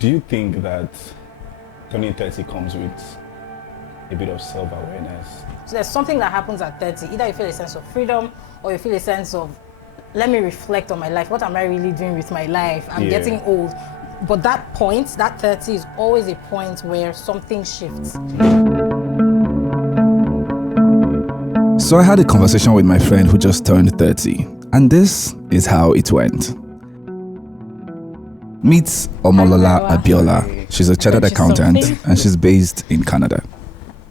Do you think that turning 30 comes with a bit of self-awareness? So there's something that happens at 30. Either you feel a sense of freedom or you feel a sense of, let me reflect on my life. What am I really doing with my life? I'm getting old. But that point, that 30 is always a point where something shifts. So I had a conversation with my friend who just turned 30, and this is how it went. Meet Omolola Abiola. She's a chartered accountant and she's based in Canada.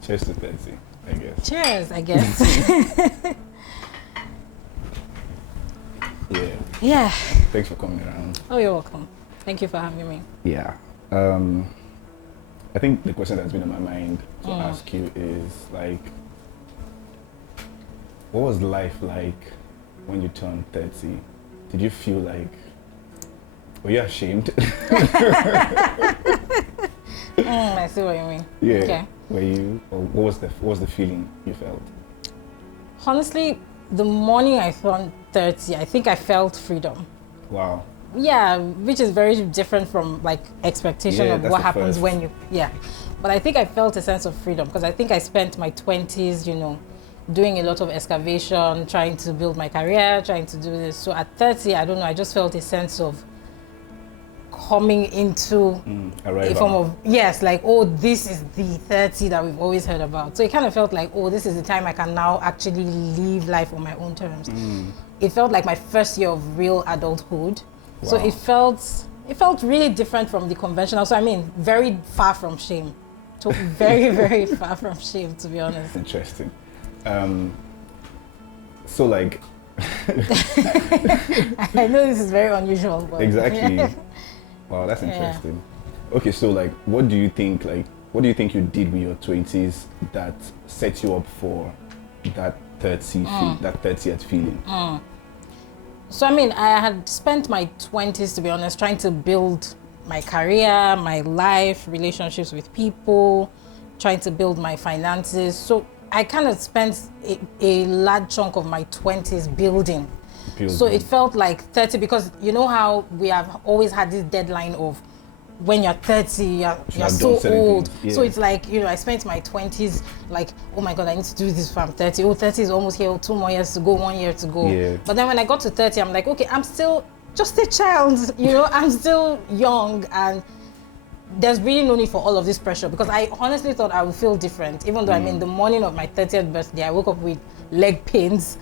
Cheers to 30, I guess. Cheers, I guess. Yeah. Thanks for coming around. Oh, you're welcome. Thank you for having me. Yeah. I think the question that's been on my mind to ask you is like, what was life like when you turned 30? Did you feel like, were you ashamed? I see what you mean. Yeah. Okay. Were you, or what was the feeling you felt? Honestly, the morning I turned 30, I think I felt freedom. Wow. Yeah, which is very different from like expectation of what happens when you, But I think I felt a sense of freedom because I think I spent my 20s, doing a lot of excavation, trying to build my career, trying to do this. So at 30, I don't know, I just felt a sense of coming into a form of, like, oh, this is the 30 that we've always heard about. So it kind of felt like, oh, this is the time I can now actually live life on my own terms. It felt like my first year of real adulthood. Wow. So it felt really different from the conventional. So I mean, very far from shame. So very, very far from shame, to be honest. Interesting. So like, I know this is very unusual, but exactly. Wow, that's interesting. Okay, so like, what do you think you did with your 20s that set you up for that 30th feeling? So I mean, I had spent my 20s, to be honest, trying to build my career, my life, relationships with people, trying to build my finances. So I kind of spent a large chunk of my 20s building. So it felt like 30, because you know how we have always had this deadline of when you're 30, you're so old. Yeah. So it's like, I spent my 20s like, oh my God, I need to do this for I'm 30. Oh, 30 is almost here, 2 more years to go, 1 year to go. Yeah. But then when I got to 30, I'm like, okay, I'm still just a child, I'm still young, and there's really no need for all of this pressure, because I honestly thought I would feel different, even though I mean, the morning of my 30th birthday, I woke up with leg pains.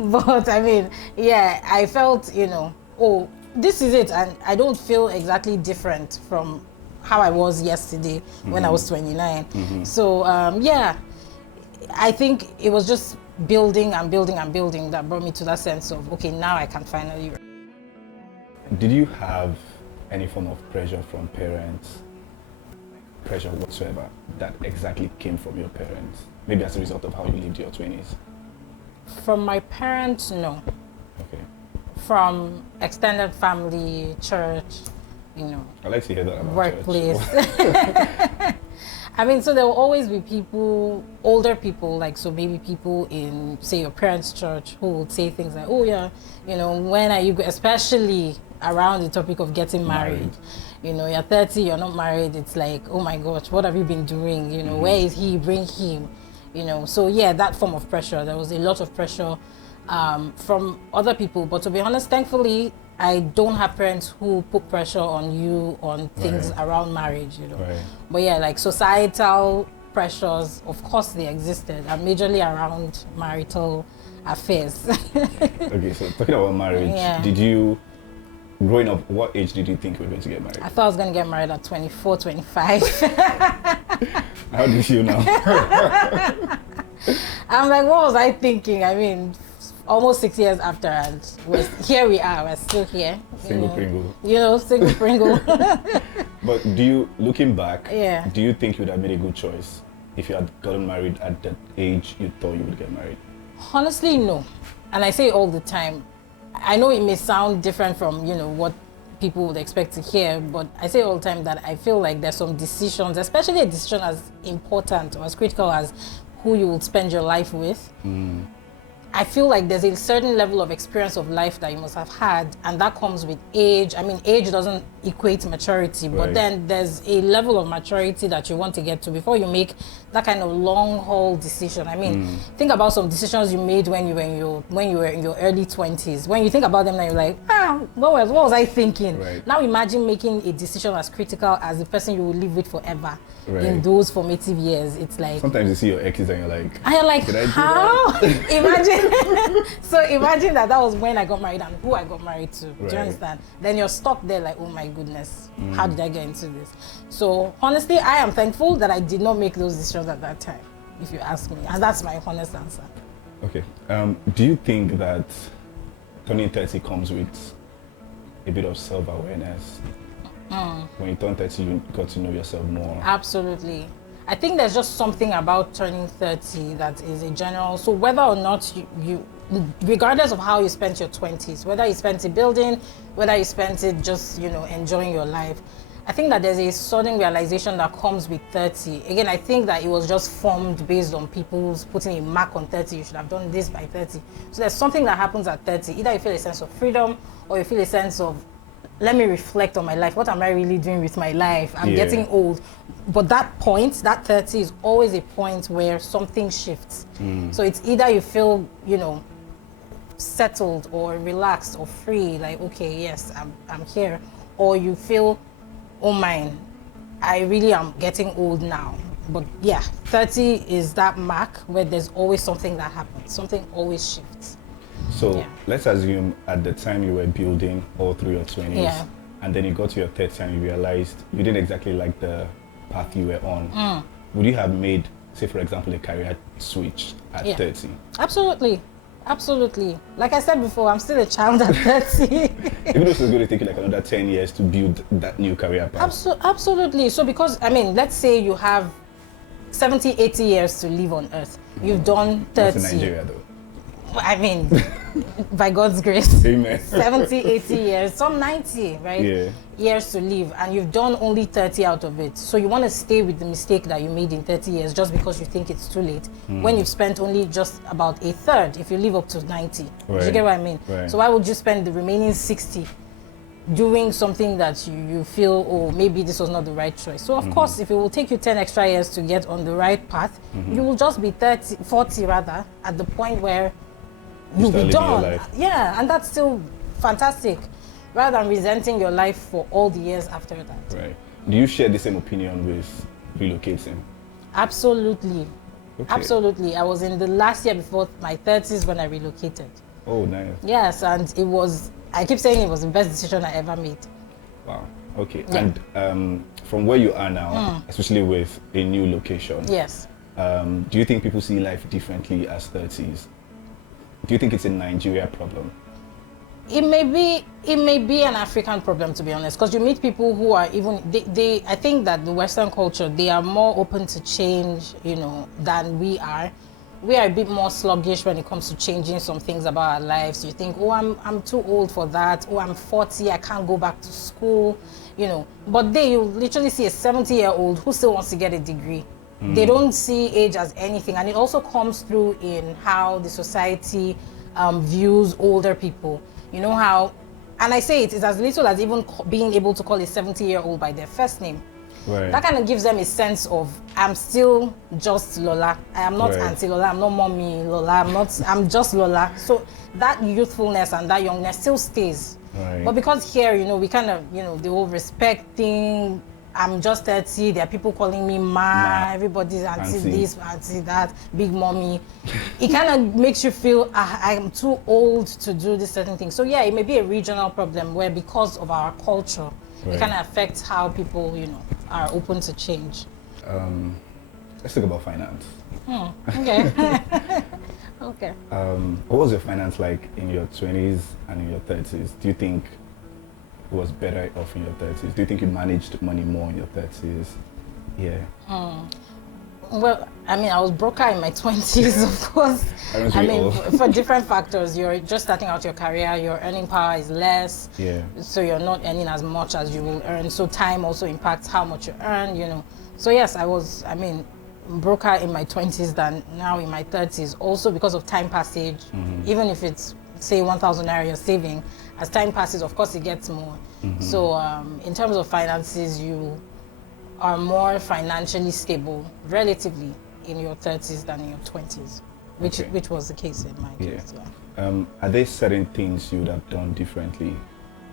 But I mean, I felt, oh, this is it, and I don't feel exactly different from how I was yesterday when I was 29. So I think it was just building and building and building that brought me to that sense of, okay, now I can finally. Did you have any form of pressure from parents, pressure whatsoever, that exactly came from your parents, maybe as a result of how you lived your 20s? From my parents, no. Okay. From extended family, church, I like to hear that about workplace. I mean, so there will always be people, older people, like, so maybe people in, say, your parents' church, who would say things like, oh yeah, when are you, especially around the topic of getting married. You're 30, you're not married, it's like, oh my gosh, what have you been doing? Where is he? Bring him. So that form of pressure, there was a lot of pressure from other people. But to be honest, thankfully, I don't have parents who put pressure on you on things around marriage, But like societal pressures, of course they existed, and majorly around marital affairs. Okay, so talking about marriage, did you, growing up, what age did you think you were going to get married? I thought I was going to get married at 24, 25. How do you feel now? I'm like, what was I thinking? I mean, almost 6 years after, and here we are, we're still here. Single Pringle. Single Pringle. But looking back, do you think you would have made a good choice if you had gotten married at that age you thought you would get married? Honestly, no. And I say it all the time. I know it may sound different from, what people would expect to hear, but I say all the time that I feel like there's some decisions, especially a decision as important or as critical as who you will spend your life with. I feel like there's a certain level of experience of life that you must have had, and that comes with age. I mean, age doesn't equate maturity, but Right. then there's a level of maturity that you want to get to before you make that kind of long haul decision. I mean, think about some decisions you made when you were in your early 20s. When you think about them now, you're like, what was I thinking? Right. Now imagine making a decision as critical as the person you will live with forever Right. in those formative years. It's like, Sometimes you see your exes and you're like, and you're like, did I do how? Imagine. So imagine that was when I got married and who I got married to. Do Right. you understand? Then you're stuck there like, oh my goodness, how did I get into this? So honestly, I am thankful that I did not make those decisions at that time, if you ask me. And that's my honest answer. Okay. Do you think that turning 30 comes with a bit of self-awareness? When you turn 30, you got to know yourself more. Absolutely. I think there's just something about turning 30 that is a general. So whether or not you regardless of how you spent your 20s, whether you spent it building, whether you spent it just, enjoying your life, I think that there's a sudden realization that comes with 30. Again, I think that it was just formed based on people's putting a mark on 30. You should have done this by 30. So there's something that happens at 30. Either you feel a sense of freedom or you feel a sense of, let me reflect on my life. What am I really doing with my life? I'm getting old. But that point, that 30 is always a point where something shifts. So it's either you feel, settled or relaxed or free, like, okay, yes, I'm here. Or you feel, oh man, I really am getting old now. But yeah, 30 is that mark where there's always something that happens. Something always shifts. So Yeah. let's assume at the time you were building all through your 20s, Yeah. and then you got to your 30 and you realized you didn't exactly like the path you were on. Would you have made, say for example, a career switch at Yeah. 30? Absolutely. Absolutely. Like I said before, I'm still a child at 30. Even though it's going to take you like another 10 years to build that new career path. Absolutely. So because, let's say you have 70, 80 years to live on earth. You've done 30. Not in Nigeria though. By God's grace. Amen. 70, 80 years, some 90, right? Yeah. Years to live, and you've done only 30 out of it. So you want to stay with the mistake that you made in 30 years just because you think it's too late, when you've spent only just about a third if you live up to 90. Do you Right. get what I mean? Right. So why would you spend the remaining 60 doing something that you feel, oh, maybe this was not the right choice? So of course, if it will take you 10 extra years to get on the right path, you will just be 40 rather, at the point where you'll start be living your done. life. Yeah, and that's still fantastic, rather than resenting your life for all the years after that. Right. Do you share the same opinion with relocating? Absolutely. Okay. Absolutely. I was in the last year before my 30s when I relocated. Oh, nice. Yes, and it was, I keep saying it was the best decision I ever made. Wow. Okay. Yeah. And from where you are now, especially with a new location, Yes. do you think people see life differently as 30s? Do you think it's a Nigeria problem? It may be an African problem, to be honest, because you meet people who are even, I think that the Western culture, they are more open to change, than we are. We are a bit more sluggish when it comes to changing some things about our lives. You think, oh, I'm too old for that. Oh, I'm 40, I can't go back to school, But you literally see a 70-year-old who still wants to get a degree. They don't see age as anything. And it also comes through in how the society views older people. You know how, and I say it's as little as even being able to call a 70-year-old by their first name. Right. That kind of gives them a sense of, I'm still just Lola. I am not Right. Auntie Lola. I'm not Mommy Lola. I'm just Lola. So that youthfulness and that youngness still stays. Right. But because here, we kind of, the whole respect thing, I'm just 30, there are people calling me Ma, everybody's auntie this, auntie that, big mommy. It kind of makes you feel, I'm too old to do this certain thing. So yeah, it may be a regional problem where because of our culture, it kind of affects how people, are open to change. Let's talk about finance. Okay. Okay. What was your finance like in your 20s and in your 30s? Do you think it was better off in your 30s? Do you think you managed money more in your 30s? Yeah. Well, I was broker in my 20s, of course. For different factors. You're just starting out your career, your earning power is less. Yeah. So you're not earning as much as you will earn. So time also impacts how much you earn, So yes, broker in my 20s than now in my 30s, also because of time passage. Even if it's, say, 1,000 naira you're saving, as time passes, of course, it gets more. So in terms of finances, you are more financially stable, relatively, in your 30s than in your 20s, which was the case in my case. Yeah. Are there certain things you would have done differently?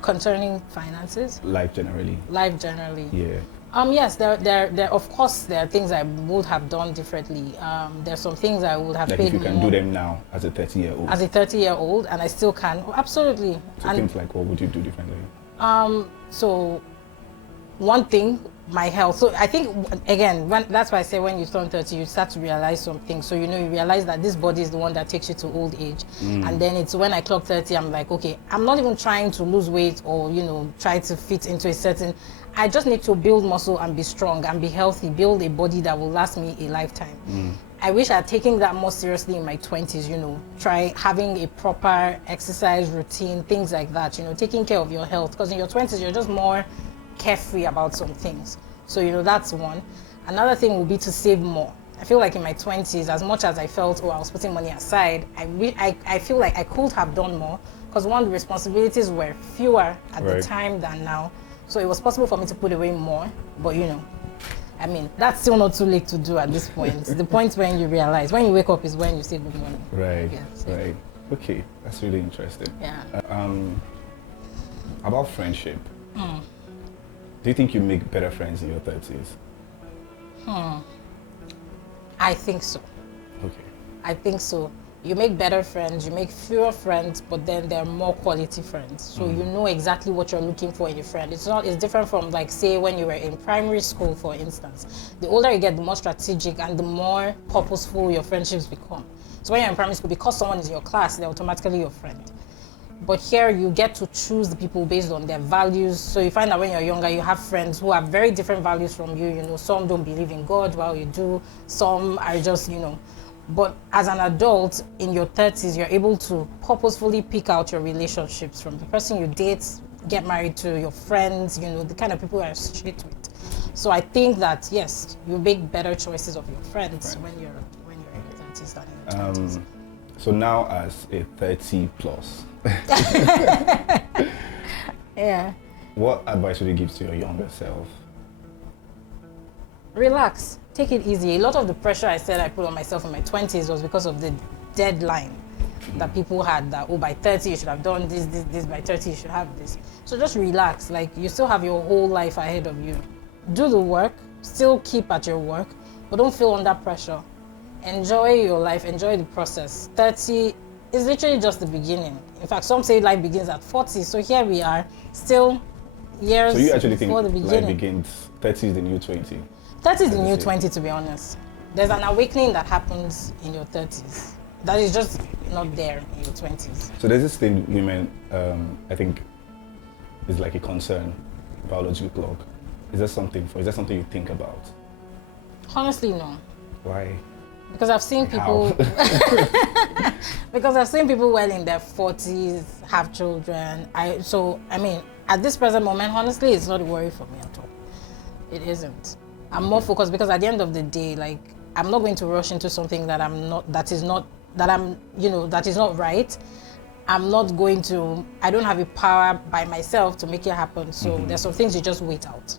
Concerning finances? Life generally. Life generally. Yeah. Yes, there of course there are things I would have done differently. There's some things I would have Like paid if you can more do them now as a 30-year-old. as a 30-year-old, and I still can. Absolutely. So things like, what would you do differently? So one thing, my health. So I think, again, that's why I say when you turn 30, you start to realize something. So, you realize that this body is the one that takes you to old age. And then it's when I clock 30, I'm like, okay, I'm not even trying to lose weight or, try to fit into a certain... I just need to build muscle and be strong and be healthy, build a body that will last me a lifetime. I wish I had taken that more seriously in my 20s, try having a proper exercise routine, things like that, taking care of your health. Because in your 20s, you're just more carefree about some things. So, that's one. Another thing would be to save more. I feel like in my 20s, as much as I felt, I was putting money aside, I feel like I could have done more, because one, the responsibilities were fewer at the time than now. So it was possible for me to put away more, but that's still not too late to do at this point. The point when you realize, when you wake up is when you save the money. Right, yes. Right. Okay, that's really interesting. Yeah. About friendship. Do you think you make better friends in your 30s? I think so. Okay. I think so. You make better friends, you make fewer friends, but then they're more quality friends. So you know exactly what you're looking for in a friend. It's different from, like, say, when you were in primary school, for instance. The older you get, the more strategic and the more purposeful your friendships become. So when you're in primary school, because someone is in your class, they're automatically your friend. But here you get to choose the people based on their values. So you find that when you're younger, you have friends who have very different values from you. Some don't believe in God while you do. Some are just, But as an adult in your 30s, you're able to purposefully pick out your relationships from the person you date, get married to, your friends, the kind of people you associate with. So I think that, yes, you make better choices of your friends when you're in your 30s than in your 20s. So now as a 30 plus, yeah. What advice would you give to your younger self? Relax. Take it easy. A lot of the pressure I said I put on myself in my 20s was because of the deadline that people had, that, by 30 you should have done this, by 30 you should have this. So just relax. Like, you still have your whole life ahead of you. Do the work, still keep at your work, but don't feel under pressure. Enjoy your life, enjoy the process. 30 is literally just the beginning. In fact, some say life begins at 40, so here we are, still years So you actually think before the beginning. life begins, 30 is the new 20? 30 is the new 20, to be honest. There's an awakening that happens in your 30s that is just not there in your 20s. So there's this thing women, I think, is like a concern, biological clock. Is that something you think about? Honestly, no. Why? Because I've seen people well in their 40s have children. At this present moment, honestly, it's not a worry for me at all. It isn't. I'm more focused because at the end of the day, like, I'm not going to rush into something that is not right. I don't have the power by myself to make it happen. So there's some things you just wait out.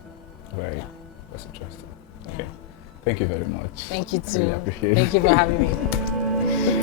Right. Yeah. That's interesting. Yeah. Okay. Thank you very much. Thank you I too. really appreciate it. Thank you for having me.